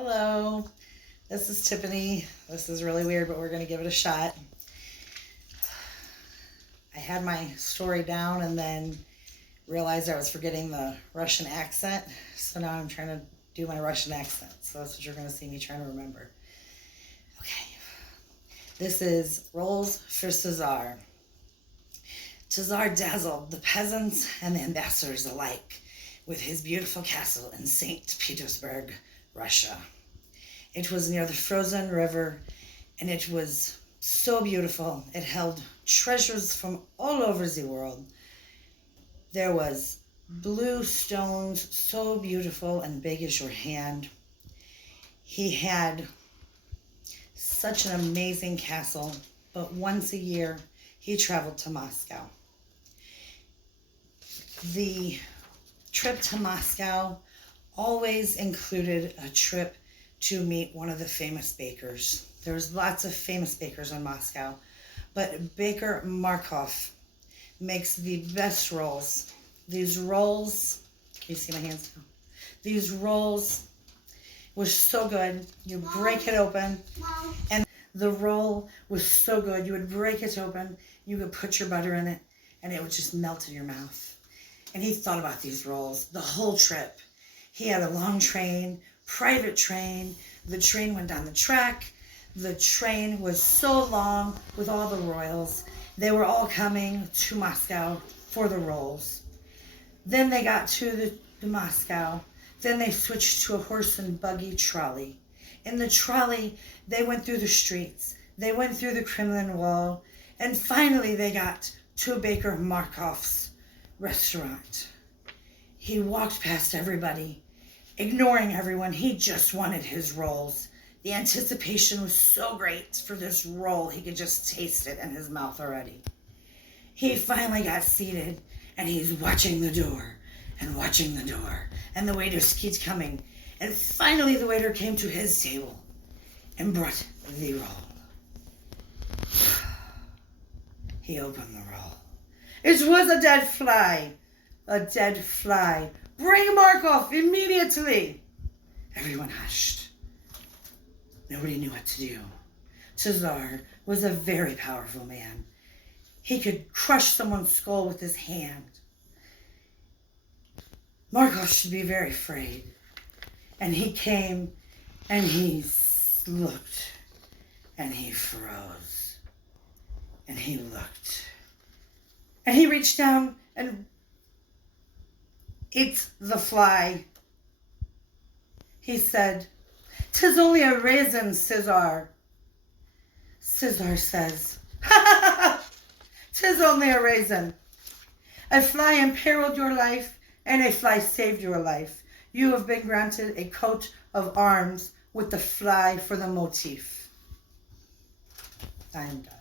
Hello, this is Tiffany. This is really weird, but we're going to give it a shot. I had my story down and then realized I was forgetting the Russian accent. So now I'm trying to do my Russian accent. So that's what you're going to see me trying to remember. Okay. This is Rolls for Tsar. Tsar dazzled the peasants and the ambassadors alike with his beautiful castle in St. Petersburg, Russia. It was near the frozen river, and it was so beautiful. It held treasures from all over the world. There was blue stones so beautiful and big as your hand. He had such an amazing castle, but once a year he traveled to Moscow. The trip to Moscow always included a trip to meet one of the famous bakers. There's lots of famous bakers in Moscow, but Baker Markov makes the best rolls. These rolls, can you see my hands now? These rolls were so good. You break it open, and the roll was so good. You would break it open, you could put your butter in it, and it would just melt in your mouth. And he thought about these rolls the whole trip. He had a long train, private train. The train went down the track. The train was so long with all the royals. They were all coming to Moscow for the rolls. Then they got to Moscow. Then they switched to a horse and buggy trolley. In the trolley, they went through the streets. They went through the Kremlin wall. And finally, they got to Baker Markov's restaurant. He walked past everybody, ignoring everyone. He just wanted his rolls. The anticipation was so great for this roll, he could just taste it in his mouth already. He finally got seated, and he's watching the door and watching the door, and the waiters keep coming. And finally the waiter came to his table and brought the roll. He opened the roll. It was a dead fly. A dead fly. Bring Markov immediately. Everyone hushed. Nobody knew what to do. Tsar was a very powerful man. He could crush someone's skull with his hand. Markov should be very afraid. And he came and he looked and he froze and he looked. And he reached down and ate the fly. He said, "'Tis only a raisin, Tsar." Tsar says, "Ha ha ha! 'Tis only a raisin. A fly imperiled your life, and a fly saved your life. You have been granted a coat of arms with the fly for the motif." I am done.